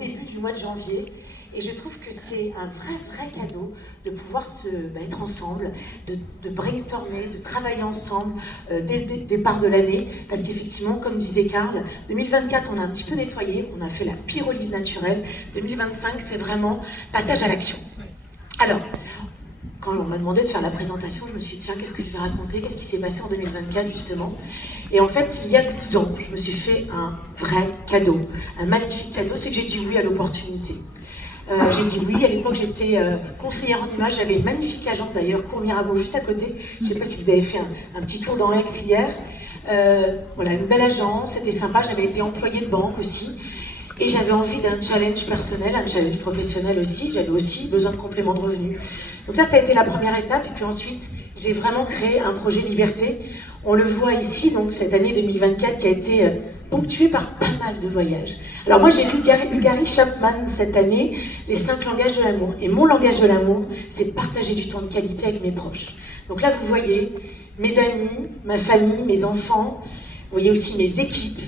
début du mois de janvier. Et je trouve que c'est un vrai cadeau de pouvoir être ensemble, de brainstormer, de travailler ensemble dès le départ de l'année. Parce qu'effectivement, comme disait Karl, 2024, on a un petit peu nettoyé, on a fait la pyrolyse naturelle. 2025, c'est vraiment passage à l'action. Alors, quand on m'a demandé de faire la présentation, je me suis dit, tiens, qu'est-ce que je vais raconter? Qu'est-ce qui s'est passé en 2024, justement? Et en fait, il y a 12 ans, je me suis fait un vrai cadeau, un magnifique cadeau, c'est que j'ai dit oui à l'opportunité. J'ai dit oui, à l'époque j'étais conseillère en images, j'avais une magnifique agence d'ailleurs, Cours Mirabeau, juste à côté. Je ne sais pas si vous avez fait un petit tour dans Aix hier. Voilà, une belle agence, c'était sympa, j'avais été employée de banque aussi. Et j'avais envie d'un challenge personnel, un challenge professionnel aussi. J'avais aussi besoin de compléments de revenus. Donc ça a été la première étape. Et puis ensuite, j'ai vraiment créé un projet Liberté. On le voit ici, donc cette année 2024 qui a été ponctuée par pas mal de voyages. Alors moi, j'ai lu Gary Chapman cette année, Les 5 langages de l'amour. Et mon langage de l'amour, c'est de partager du temps de qualité avec mes proches. Donc là, vous voyez mes amis, ma famille, mes enfants. Vous voyez aussi mes équipes.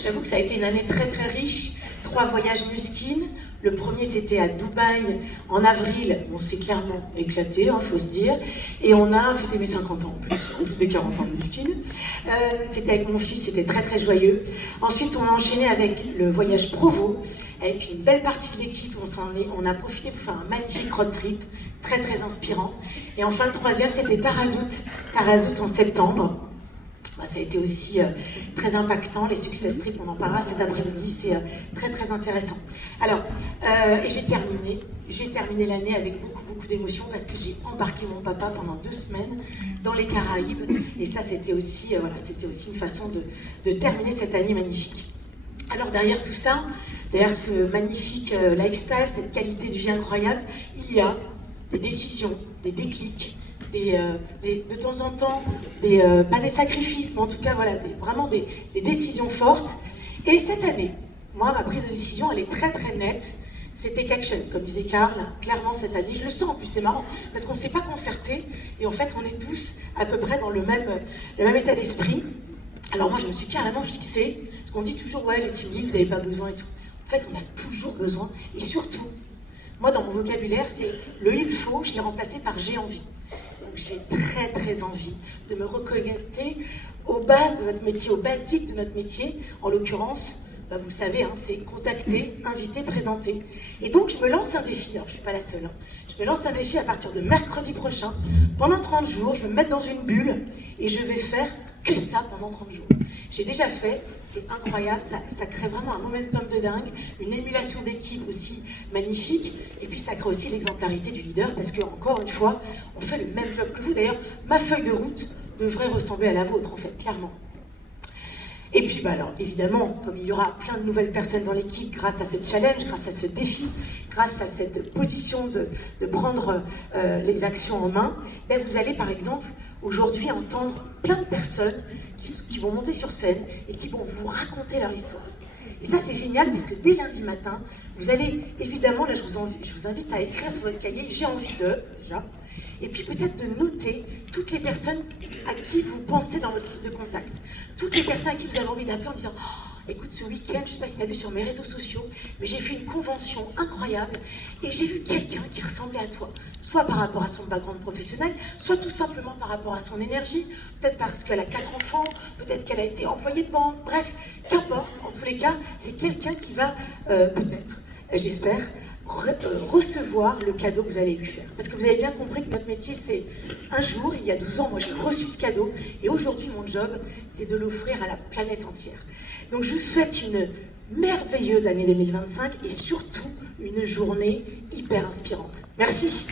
J'avoue que ça a été une année très riche. 3 voyages Muskin. Le premier, c'était à Dubaï en avril. On s'est clairement éclaté, faut se dire. Et on a fêté mes 50 ans en plus des 40 ans de Muskin. C'était avec mon fils, c'était très joyeux. Ensuite, on a enchaîné avec le voyage Provo, avec une belle partie de l'équipe. On a profité pour faire un magnifique road trip, très inspirant. Et enfin, le troisième, c'était Tarazout en septembre. Ça a été aussi très impactant, les success trips, on en parlera cet après-midi, c'est très intéressant. Alors, et j'ai terminé l'année avec beaucoup d'émotions parce que j'ai embarqué mon papa pendant 2 semaines dans les Caraïbes, et ça c'était aussi une façon de terminer cette année magnifique. Alors derrière tout ça, derrière ce magnifique lifestyle, cette qualité de vie incroyable, il y a des décisions, des déclics, de temps en temps, pas des sacrifices, mais en tout cas, voilà, vraiment des décisions fortes. Et cette année, moi, ma prise de décision, elle est très nette. C'est take action, comme disait Karl, clairement cette année. Je le sens, en plus, c'est marrant, parce qu'on ne s'est pas concerté, et en fait, on est tous à peu près dans le même état d'esprit. Alors moi, je me suis carrément fixée, parce qu'on dit toujours, ouais, les team lead, vous n'avez pas besoin et tout. En fait, on a toujours besoin, et surtout, moi, dans mon vocabulaire, c'est le il faut, je l'ai remplacé par j'ai envie. J'ai très envie de me reconnecter aux bases de notre métier, aux basiques de notre métier. En l'occurrence, vous le savez, c'est contacter, inviter, présenter. Et donc, je me lance un défi. Alors, je ne suis pas la seule. Je me lance un défi à partir de mercredi prochain. Pendant 30 jours, je vais me mettre dans une bulle et je vais faire que ça pendant 30 jours. J'ai déjà fait, c'est incroyable, ça crée vraiment un momentum de dingue, une émulation d'équipe aussi magnifique, et puis ça crée aussi l'exemplarité du leader, parce que, encore une fois, on fait le même job que vous. D'ailleurs, ma feuille de route devrait ressembler à la vôtre, en fait, clairement. Et puis, alors, évidemment, comme il y aura plein de nouvelles personnes dans l'équipe, grâce à ce challenge, grâce à ce défi, grâce à cette position de prendre les actions en main, vous allez, par exemple, aujourd'hui entendre plein de personnes qui vont monter sur scène et qui vont vous raconter leur histoire. Et ça, c'est génial, parce que dès lundi matin, vous allez, évidemment, là, je vous invite à écrire sur votre cahier « J'ai envie de », déjà, et puis peut-être de noter toutes les personnes à qui vous pensez dans votre liste de contacts, toutes les personnes à qui vous avez envie d'appeler en disant oh, écoute, ce week-end, je ne sais pas si tu as vu sur mes réseaux sociaux, mais j'ai fait une convention incroyable et j'ai vu quelqu'un qui ressemblait à toi, soit par rapport à son background professionnel, soit tout simplement par rapport à son énergie, peut-être parce qu'elle a 4 enfants, peut-être qu'elle a été employée de banque, bref, qu'importe, en tous les cas, c'est quelqu'un qui va peut-être, j'espère, recevoir le cadeau que vous allez lui faire. Parce que vous avez bien compris que notre métier, c'est un jour, il y a 12 ans, moi j'ai reçu ce cadeau, et aujourd'hui mon job, c'est de l'offrir à la planète entière. Donc je vous souhaite une merveilleuse année 2025 et surtout une journée hyper inspirante. Merci.